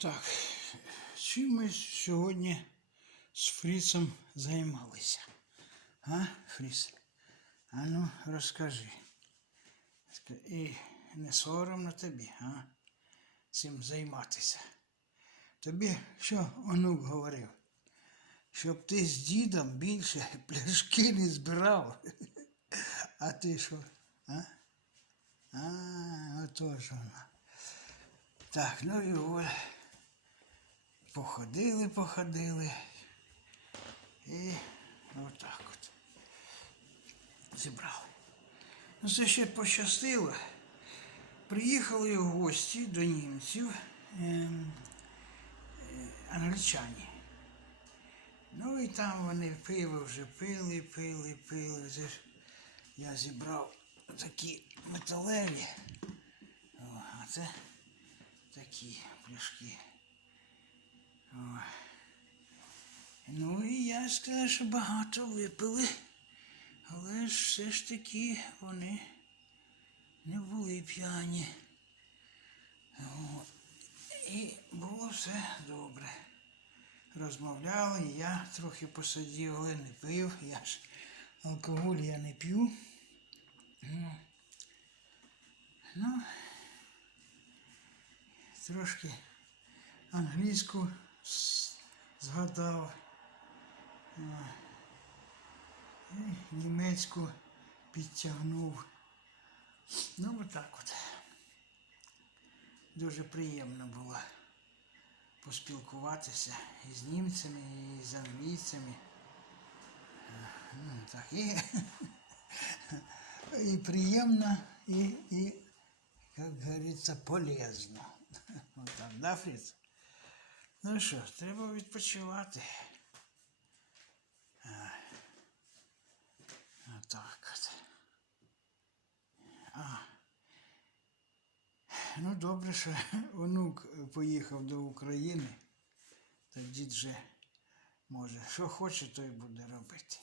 Так, чим ми сьогодні з Фріцем займалися? А, Фріц? А ну, розкажи. І не соромно тобі, а? Цим займатися. Тобі що онук говорив? Щоб ти з дідом більше пляшки не збирав. А ти що? А? А, отож вона. Так, ну і от. Походили, походили. І отак от. Зібрали. Ну, це ще пощастило. Приїхали в гості до німців ем, е, англічані. Ну і там вони пиво вже пили, пили, пили. Це ж я зібрав такі металеві. О, а це такі пляшки. Ну і я сказав, що багато випили, але все ж таки вони не були п'яні. І було все добре. Розмовляли, я трохи посидів, але не пив. Я ж алкоголь я не п'ю. Ну, ну, трошки англійську згадав. Німецьку підтягнув. Ну, отак от. Дуже приємно було поспілкуватися і з німцями, і з англійцями. Ну, так, і, і приємно, і, і, як говориться, полезно. Отак, да, Фріц? Ну що, треба відпочивати. А, Отак от. А. Ну, добре, що онук поїхав до України, тоді вже може, що хоче, то й буде робити.